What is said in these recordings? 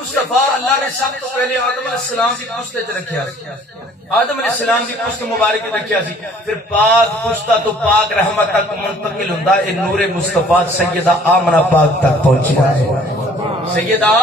مصطفیٰ اللہ نے سب تو پہلے آدم علیہ السلام کی پشت رکھیا آدم علیہ السلام کی پشت مبارک رکھیا سی پھر پاک پشتہ تو پاک رحمت تک منتقل ہوندا اے نور مصطفیٰ سیدہ آمنہ پاک تک پہنچیا ہے۔ سیدہ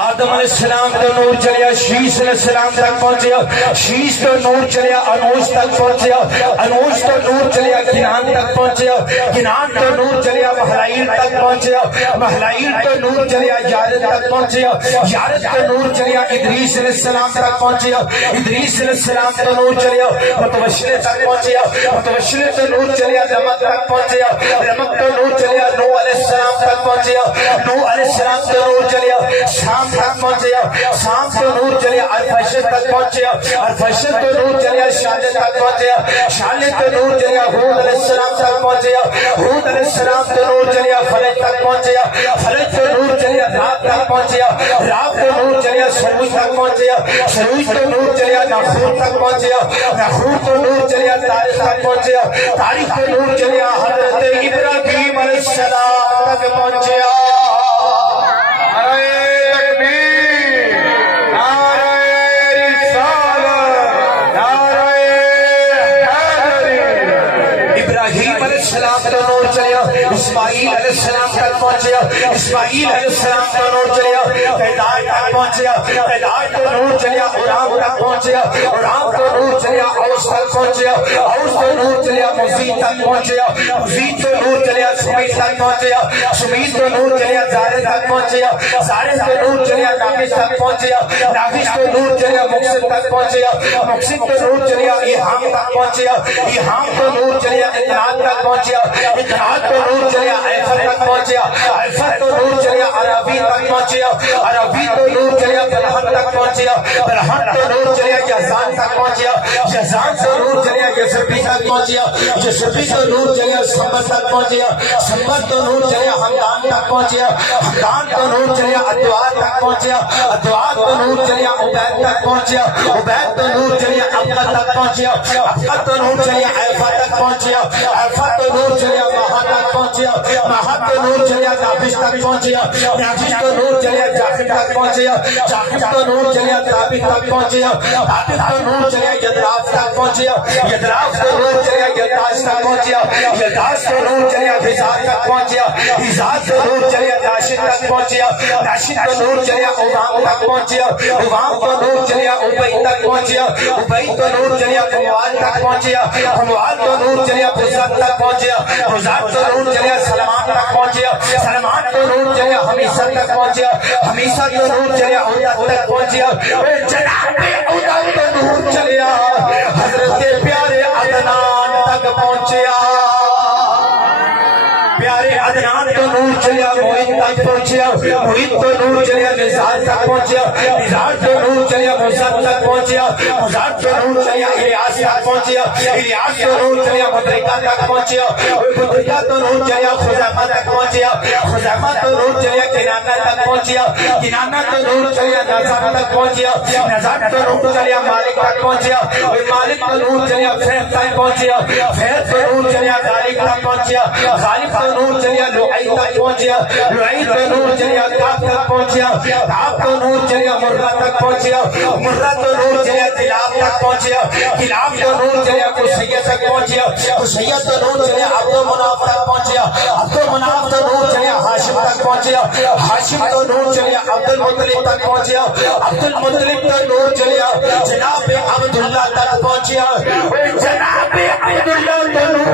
آدم علیہ السلام تو نور چلیا شیش علیہ السلام تک پہنچیا شیش تو نور چلیا انوش تک پہنچیا انوش تو نور چلیا کنان تک پہنچیا کنان تو نور چلیا مہلائیل تک پہنچیا مہلائیل تو نور چلیا یارد تک پہنچیا یارد تو نور چلیا ادریس علیہ السلام تک پہنچیا ادریس علیہ السلام تو نور چلیا متوشل تک پہنچیا متوشل تو نور چلیا رمک تک پہنچیا رمک تو نور چلیا نوح علیہ السلام تک پہنچیا نوح علیہ السلام تو نور چلیا شام تک پہنچیا شام تو نور چلیا الفشر تک پہنچیا الفشر تو نور چلیا شالے تک پہنچیا شالے تو نور چلیا ہود علیہ السلام تک پہنچیا ہود علیہ السلام تو نور چلیا فلج تک پہنچیا فلج تو نور چلیا رات تک پہنچیا رات تو نور چلیا سروج تک پہنچیا سروج تو نور چلیا ناخور تک پہنچیا ناخور تو نور چلیا تاریخ تک پہنچیا تاریخ تو نور چلیا حضرت ابراہیم علیہ السلام تک پہنچیا۔ اسماعیل علیہ السلام تک پہنچیا اسماعیل علیہ السلام تو نور چلیا پیدائش تک پہنچیا پیدائش تو نور چلیا ارام تک پہنچیا ارام تو نور چلیا اوس تک پہنچیا اوس تو نور چلیا مزید تک پہنچیا مزید تو نور چلیا سمید تک پہنچیا سمید تو نور چلیا زارد تک پہنچیا زارد تو نور چلیا ناقش تک پہنچیا ناقش تو نور چلیا مقصد تک پہنچیا مقصد تو نور چلیا ایہام تک پہنچیا ایہام تو نور چلیا اطلاعات تک پہنچیا اطلاعات تو نور چلیا ایفر تک پہنچیا ایفر تو نور چلیا عربی تک پہنچیا عربی تو نور چلیا بلحن تک پہنچیا بلحن تو نور چلیا یزان تک پہنچیا یزان تو نور چلیا یسبی تک پہنچیا یسبی تو نور چلیا سمبر تک پہنچیا سمبر تو نور چلیا حمدان تک پہنچیا حمدان تو نور چلیا ادوار تک پہنچیا ادوار تو نور چلیا عبید تک پہنچیا عبید تو نور چلیا عبد تک پہنچیا عبد تو نور چلیا ایفر تک پہنچیا ایفر تو نور چلیا مہا تک پہنچیا مہا تو نور چلیا نافش تک پہنچیا نافش تو نور چلیا جاکب تک پہنچیا جاکب تو نور چلیا تابت تک پہنچیا تابت تو نور چلیا یدراف تک پہنچیا یدراف تو نور چلیا یداش تک پہنچیا یداش تو نور چلیا حزار تک پہنچیا حزار تو نور چلیا ناشد تک پہنچیا ناشد تو نور چلیا اوام تک پہنچیا اوام تو نور چلیا عبید تک پہنچیا عبید تو نور چلیا قموال تک پہنچیا قموال تو نور چلیا بزرگ تک پہنچیا بزرگ تو نور چلیا سلمان تک پہنچیا سلمان تو نور چلیا ہمیشہ تک پہنچیا ہمیشہ تو نور چلیا عودت تک پہنچیا جناب عودت تو نور چلیا حضرت پیارے عدنان تک پہنچیا پیارے عدنان تو نور چلیا محیط تک پہنچیا محیط تو نور چلیا نزار تک پہنچیا نزار تو نور چلیا مزار تک پہنچیا مزار تو نور چلیا الیاس تک پہنچیا الیاس تو نور چلیا مدرکہ تک پہنچیا مدرکہ تو نور چلیا خزیمہ تک پہنچیا خزیمہ تو نور چلیا کنانہ تک پہنچیا کنانہ تو نور چلیا نظر تک پہنچیا نظر تو نور چلیا مالک تک پہنچیا مالک تو نور چلیا فیض تک پہنچیا فیض تو نور چلیا غالب تک پہنچیا غالب تو نور چلیا لعی تک پہنچیا لعی تو نور چلیا کعب تک پہنچیا کعب تو نور چلیا مرہ تک پہنچیا مرہ تو نور چلیا کلاب تک پہنچیا کلاب تو نور چلیا قصیہ تک پہنچیا قصیہ تو نور چلیا عبد المناف تک پہنچیا عبد المناف تو نور چلیا ہاشم تک پہنچیا ہاشم تو نور چلیا عبد المطلب تک پہنچیا عبد المطلب تو نور چلیا جناب عبداللہ تک پہنچیا جناب عبداللہ تو نور